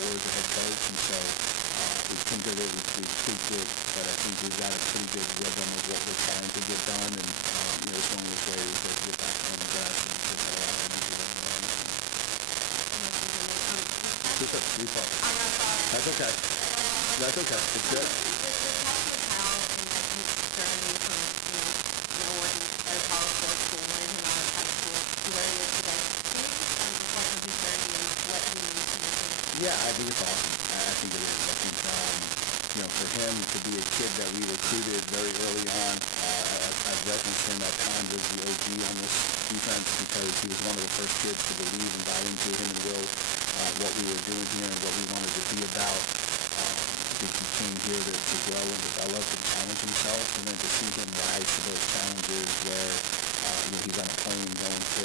before as a head coach, and so we've tinkered it, we've tweaked it, but I think we've got a pretty good rhythm of what we're trying to get done, and this one was great. It was great to get back on the grass and just have a lot of energy running around. Super, super. That's okay. That's okay. It's good. Yeah, I think it's awesome. I think it is. I think, for him to be a kid that we recruited very early on, I've referenced him at times as the OG on this defense because he was one of the first kids to believe and buy into him and Will what we were doing here and what we wanted to be about. I think he came here to grow and develop and challenge himself, and then to see him rise to those challenges where he's on a plane going to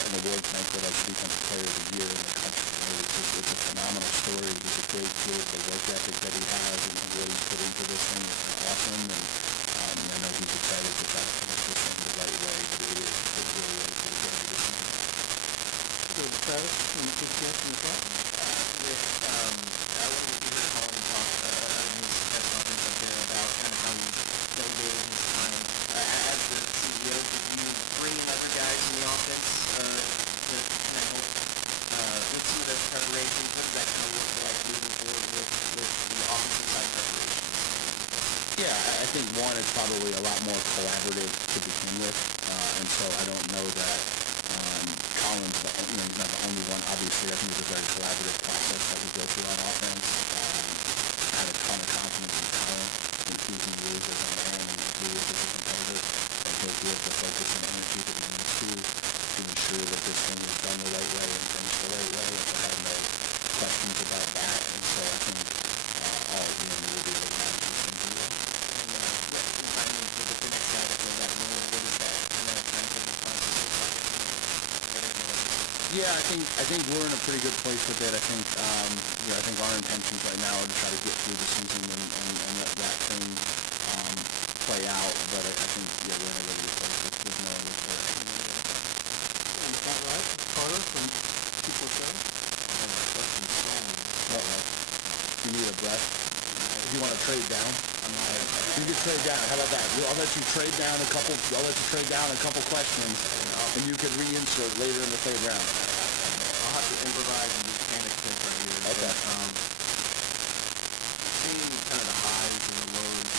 an awards banquet as Defensive Player of the Year in the country. It's a phenomenal story. He's a great kid. The work ethic that he has and what he's put into this thing is awesome. And I know he's excited to try to finish this thing the right way, but it is really, really cool to see. So, Travis, can you take care from the top? I wanted to hear Colin talk in his press conference up there about kind of how he's delegated his time. As the CEO, did you bring in other guys in the offense to kind of help with some of those preparations? What does that kind of look like moving forward with the offensive side preparations? Yeah, I think one, it's probably a lot more collaborative to begin with, and so I don't know that Colin's he's not the only one. Obviously, I think it's a very collaborative process that we go through on offense. I had a ton of confidence in Colin and who he is as a man and who he is as a competitor, and he'll give the focus and energy that he needs to ensure that this thing is done the right way and finished the right way. I have no questions about that, and so I think all of them will be able to manage this thing pretty well. With the next side of that role, what is that kind of timetable process look like? Yeah, I think we're in a pretty good place with it. I think I think our intentions right now are to try to get through the season and let that thing play out. But I think we're in a really good place with knowing what's there. And is that right? Carter from 247? You need a breath. If you want to trade down, you can trade down. How about that? I'll let you trade down a couple. I'll let you trade down a couple questions, and you can reinsert later in the third round. I'll have to improvise and just panic pick right here. Okay. Seeing kind of the highs and the lows,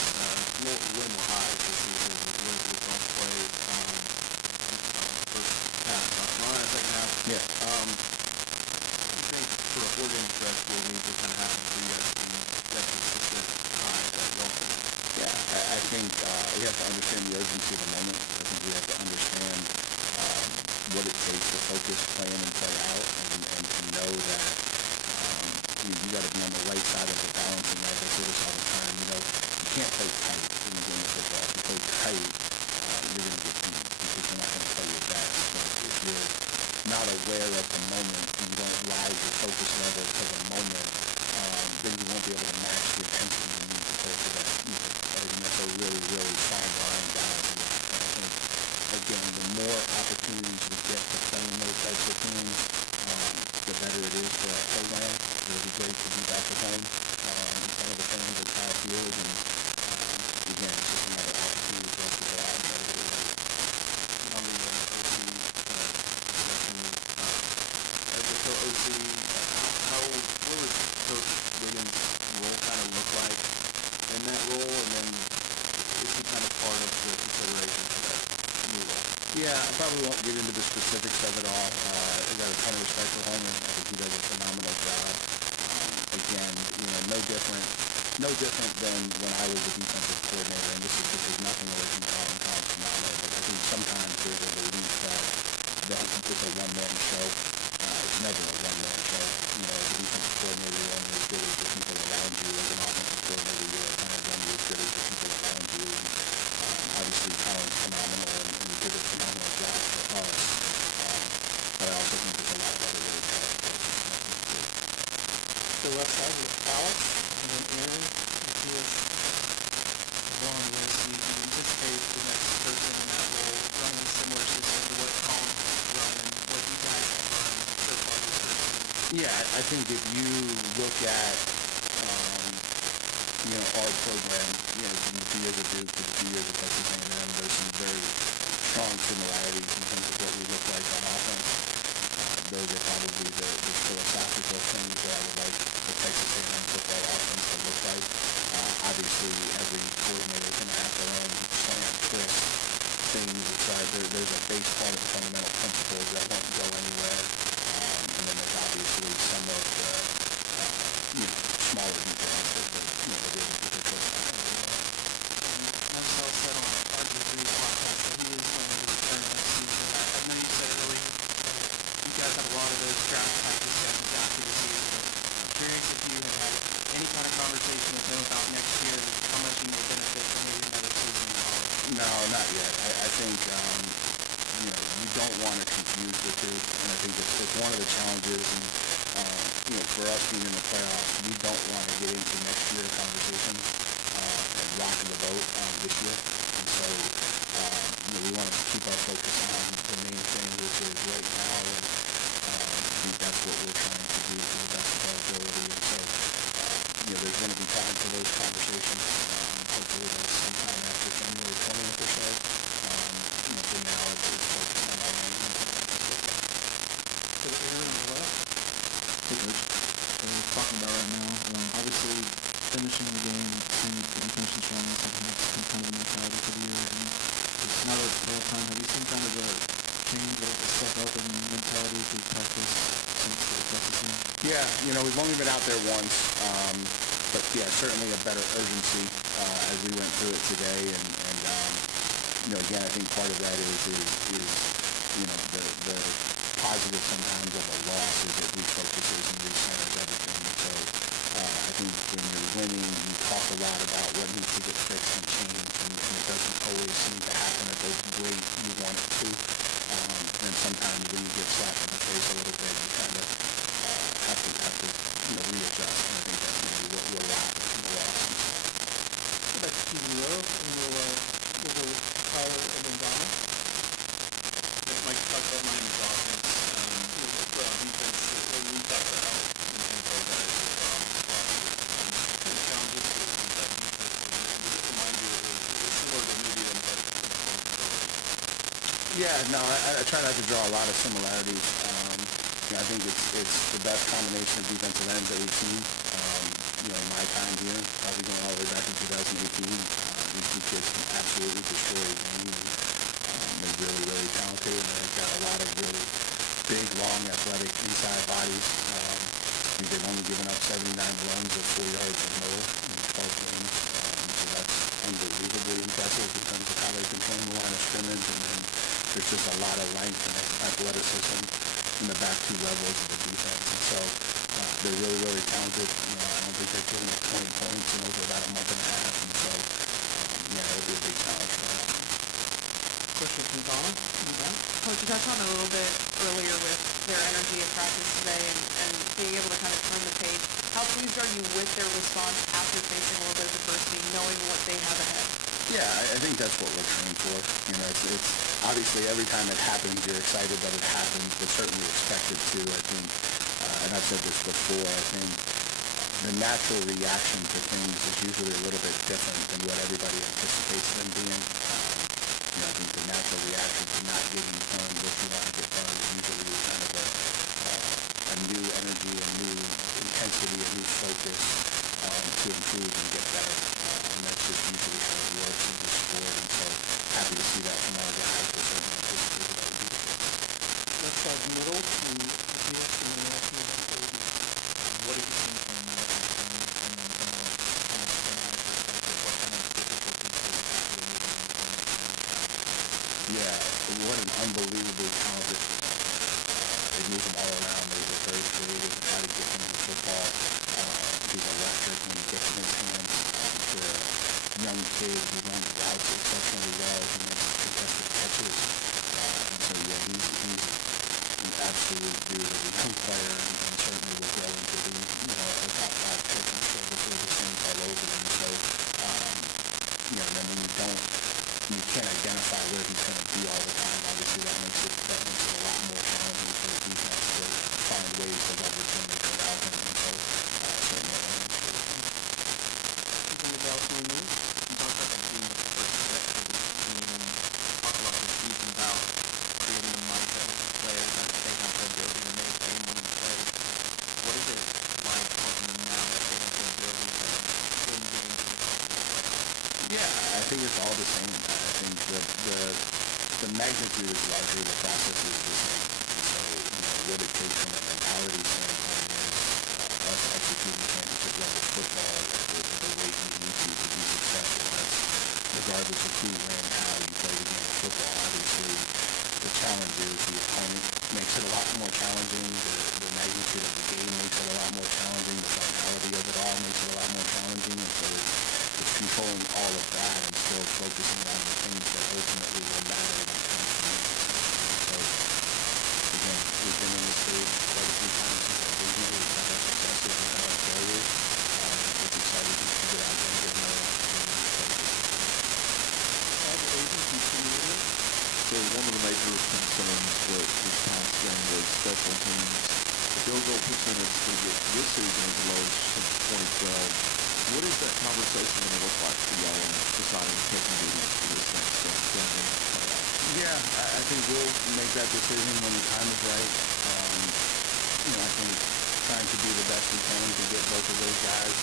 way more highs this season with golf play. First half, second half. Yeah. I think for a 4-game stretch will need to kind of happen for you guys to be that consistent high that golf play. Yeah, I think we have to understand the urgency of the moment. I think we have to understand what it takes to focus, plan, and play out, and to know that you got to be on the right side of the balancing act. I say this all the time. You can't play tight in the game of football. If you play tight, you're going to get beat because you're not going to play your best. But if you're not aware of the moment and you don't rise your focus level to the moment, then you won't be able to match the intensity you need to play for that either. And that's a really, really fine line balancing it. And I think, again, the more opportunities we get to play in those types of things, the better it is for our program. It'll be great to be back at home in front of the fans at Kyle Field. And again, it's just another opportunity for us to go out and try to get it right. On the OC discussion, as a co-OC, what was Coach Wiggins' role kind of look like in that role, and then is he kind of part of the consideration for that new role? Yeah, I probably won't get into the specifics of it all. I got a ton of respect for Holman. I think he does a phenomenal job. Again, no different than when I was the defensive coordinator, and this is nothing away from Colin. Colin's phenomenal, but I think sometimes there's a belief that it's a one-man show. It's never a one-man show. As a defensive coordinator, you're only as good as the people around you. As an offensive coordinator, you're kind of only as good as the people around you. And obviously, Colin's phenomenal, and he did a phenomenal job for us. But I also think there's a lot better way to go. The left side with Alex, and then Aaron, who is Along with you anticipate the next person in that role running a similar system to what Colin has run and what you guys have run so far this season? Yeah, I think if you look at, um, our program, from the 2 years at Duke to the 2 years at Texas A&M, there's some very strong similarities in terms of what we look like on offense. Those are probably the philosophical things that I would like the Texas A&M football offense to look like. Obviously, every coordinator is going to have their own slant, twist, things. It's there's a base part of fundamental principles that won't go anywhere. And then there's obviously some of the, smaller details that they'll be able to put their twist on. Marcel said on RG3's podcast that he is going to return next season. I know you said earlier you guys have a lot of those draft type discussions after the season, but I'm curious if you have had any kind of conversation with him about next year and how much he may benefit from maybe another season in college. No, not yet. I think, you don't want to confuse the two, and I think it's one of the challenges, and, for us being in the playoffs, we don't want to get into next year conversation and rocking the boat this year. And so, we want to keep our focus on the main thing, which is right now, and I think that's what we're trying to do to the best of our ability. And so, there's going to be time for those conversations. Hopefully that's sometime after January 20th or so. For now, it's focused on our main To the Aaron on the left. Hey Coach, talking about right now, obviously finishing the game and finishing strong is something that's kind of a mentality for the year. And just now that it's playoff time, have you seen kind of a change or a step up in mentality through practice since the Texas game? Yeah, we've only been out there once, but yeah, certainly a better urgency as we went through it today, and again, I think part of that is the positive sometimes of a loss is it refocuses and recenters everything. So I think when you're winning, you talk a lot about what needs to get fixed and changed, and it doesn't always seem to happen at the rate you want it to. And sometimes when you get slapped in the face a little bit, you kind of have to readjust. And I think that's maybe what happened in the loss. Go back to TV row, and we'll go with Tyler and then Donna. Mike talked about Miami's offense. Defense, we talked about how info guys are on the spot. Kind of challenges with that defense. Just remind you, it's similar to maybe them type of Yeah, no, I try not to draw a lot of similarities. I think it's the best combination of defensive ends that we've seen. In my time here, probably going all the way back to 2018. These two kids can absolutely destroy a game, and they're really, really talented, and they've got a lot of really big, long, athletic inside bodies. I think they've only given up 79 runs of 4 yards or more in 12 games. So that's unbelievably impressive in terms of how they control the line of scrimmage, and then there's just a lot of length and athleticism in the back two levels of the defense. And so they're really, really talented. I don't think they've given up 20 points in over about a month and a half. And so, it'll be a big challenge for them. Question from Donna. You back? Coach, you touched on it a little bit earlier with their energy in practice today and being able to kind of turn the page. How pleased are you with their response after facing a little bit of adversity, knowing what they have ahead? Yeah, I think that's what we're trained for. It's obviously every time it happens, you're excited that it happens, but certainly expected to. I think, and I've said this before, I think the natural reaction to things is usually a little bit different than what everybody anticipates them being. I think the natural reaction to not getting done what you want to get done is usually kind of a new energy, a new intensity, a new focus to improve and get better. And that's just usually how it works in this sport. And so happy to see that from our guys. We're certainly anticipating that would be the case. Let's start middle to Matthias and then we'll move back to AD. What have you seen from Matthias and then from a what kind of difficulties does it have to move on? Yeah, what an unbelievably talented football player. They move him all around. They're very creative in how to get him the football. He's electric when he gets in his hands. For a young kid, he runs routes exceptionally well. He makes contested catches. And so, yeah, he's an absolute dude as a young player, and certainly will grow into be, a top 5 pick. I'm sure we'll see the things all over him. So, then when you can't identify where he's going to be all the time, obviously that makes it a lot more challenging for the defense to find ways to leverage him Yeah, I think it's all the same. I think the magnitude is largely the process is the same. And so, what it takes from a mentality standpoint is us executing championship level football at the rate we need to be successful. That's regardless of who, when, how you play the game of football. Obviously, the challenge is the opponent makes it a lot more challenging. The magnitude of the game makes it a lot more challenging. The finality of it all makes it a lot more challenging. And so it's controlling all of that and still focusing on the things that ultimately will matter when it comes to making success. So again, we've been in this stage quite a few times since I've been here. We've had our successes, we've had our failures. It's exciting to get out there and get another opportunity to play this. Have agency community. So one of the major concerns with this past game was special teams. The field goal percentage this season is the lowest since 2012. What is that conversation going to look like for y'all in deciding picking duties for this next game? Yeah, I think we'll make that decision when the time is right. I think trying to do the best we can to get both of those guys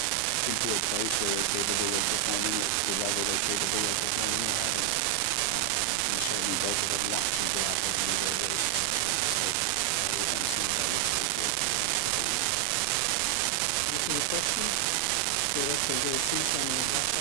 into a place where they're capable of performing at the level they're capable of performing at. And certainly both of them want to go out there and do their best. So we're going to see that with the situation. Any questions? Okay, let's go to the team.